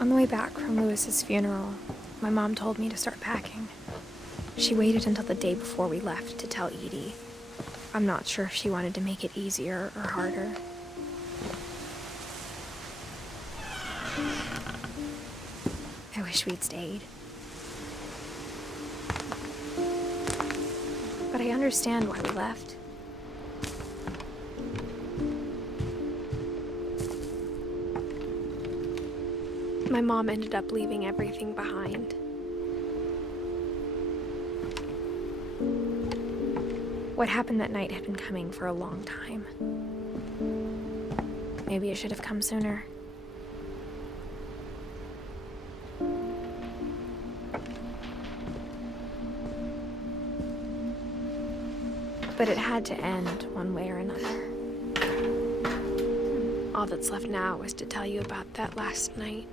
On the way back from Lewis's funeral, my mom told me to start packing. She waited until the day before we left to tell Edie. I'm not sure if she wanted to make it easier or harder. I wish we'd stayed. But I understand why we left. My mom ended up leaving everything behind. What happened that night had been coming for a long time. Maybe it should have come sooner. But it had to end one way or another. All that's left now is to tell you about that last night.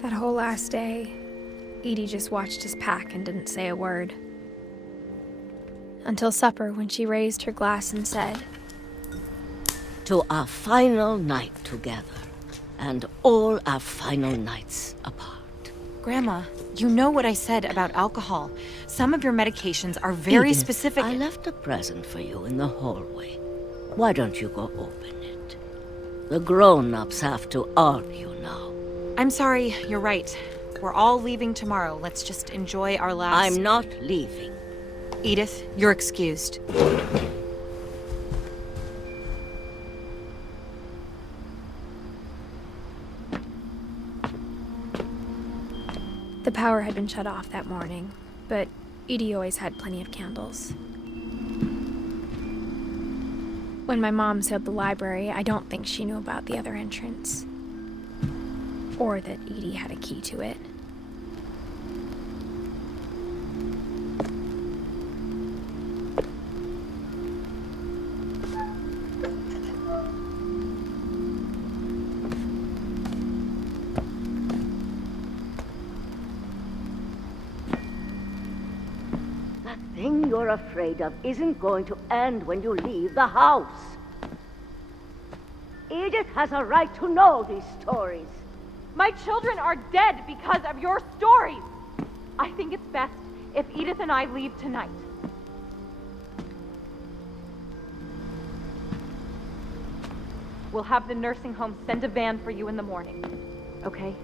That whole last day, Edie just watched us pack and didn't say a word. Until supper, when she raised her glass and said, "To our final night together, and all our final nights apart." Grandma, you know what I said about alcohol. Some of your medications are very Edith, specific. I left a present for you in the hallway. Why don't you go open it? The grown-ups have to argue now. I'm sorry, you're right. We're all leaving tomorrow. Let's just enjoy our last... I'm not leaving. Edith, you're excused. The power had been shut off that morning, but Edie always had plenty of candles. When my mom sealed the library, I don't think she knew about the other entrance. Or that Edie had a key to it. That thing you're afraid of isn't going to end when you leave the house. Edith has a right to know these stories. My children are dead because of your stories! I think it's best if Edith and I leave tonight. We'll have the nursing home send a van for you in the morning, okay?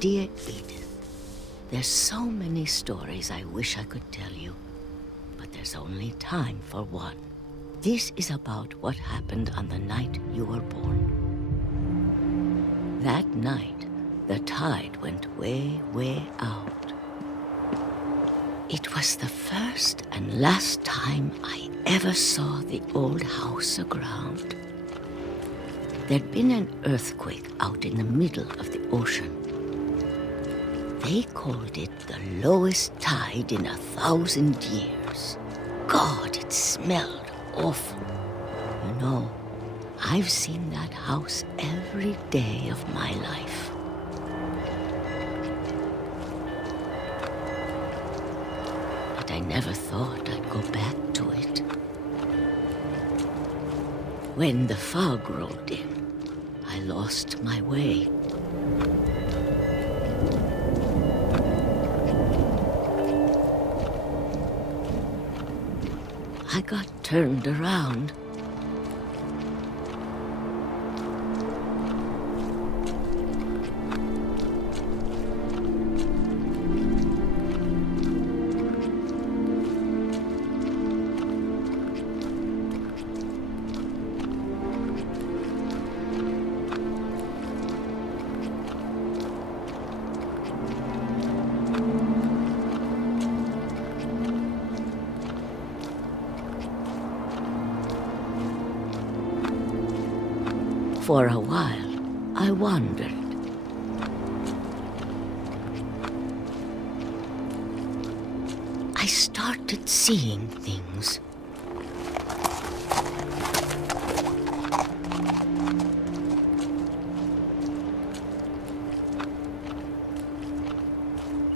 Dear Edith, there's so many stories I wish I could tell you, but there's only time for one. This is about what happened on the night you were born. That night, the tide went way, way out. It was the first and last time I ever saw the old house aground. There'd been an earthquake out in the middle of the ocean. They called it the lowest tide in 1,000 years. God, it smelled awful. You know, I've seen that house every day of my life. But I never thought I'd go back to it. When the fog rolled in, I lost my way. I got turned around. For a while, I wandered. I started seeing things.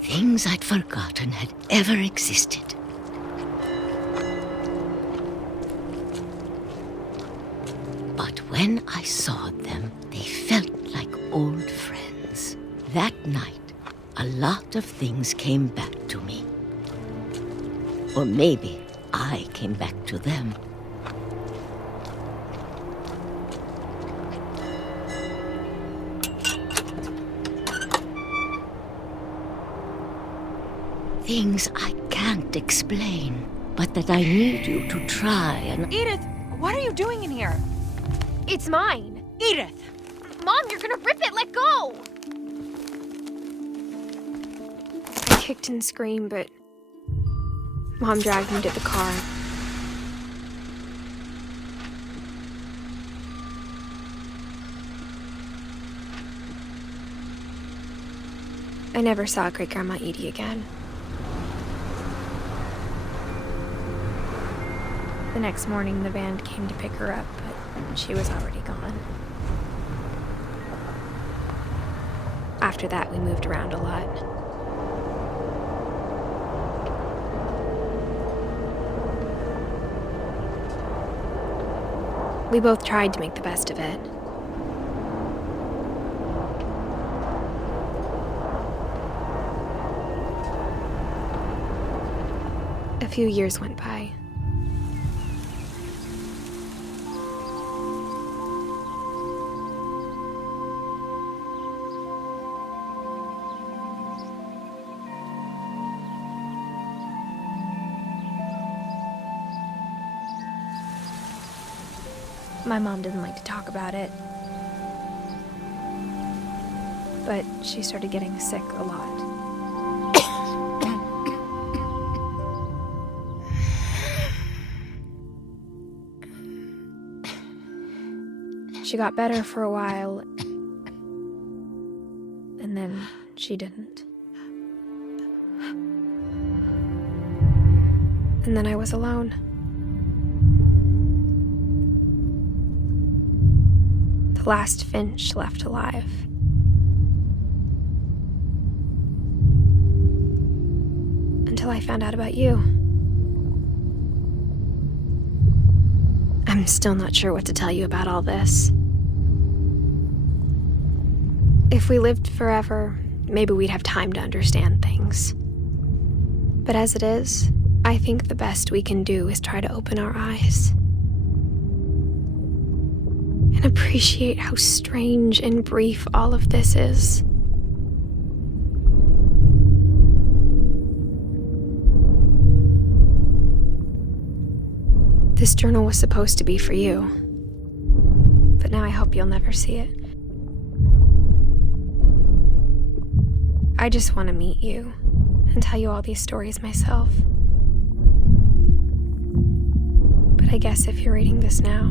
Things I'd forgotten had ever existed. But when I saw them, they felt like old friends. That night, a lot of things came back to me. Or maybe I came back to them. Things I can't explain, but that I need you to try and... Edith, what are you doing in here? It's mine. Edith! Mom, you're gonna rip it! Let go! I kicked and screamed, but Mom dragged me to the car. I never saw Great-Grandma Edie again. The next morning, the van came to pick her up, but she was already gone. After that, we moved around a lot. We both tried to make the best of it. A few years went by. My mom didn't like to talk about it, but she started getting sick a lot. She got better for a while, and then she didn't. And then I was alone. The last Finch left alive. Until I found out about you. I'm still not sure what to tell you about all this. If we lived forever, maybe we'd have time to understand things. But as it is, I think the best we can do is try to open our eyes. And appreciate how strange and brief all of this is. This journal was supposed to be for you, but now I hope you'll never see it. I just want to meet you and tell you all these stories myself. But I guess if you're reading this now,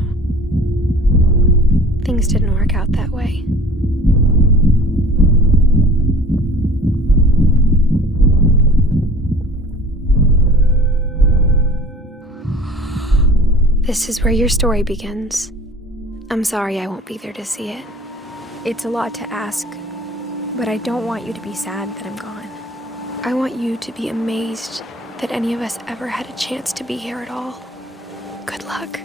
things didn't work out that way. This is where your story begins. I'm sorry I won't be there to see it. It's a lot to ask, but I don't want you to be sad that I'm gone. I want you to be amazed that any of us ever had a chance to be here at all. Good luck.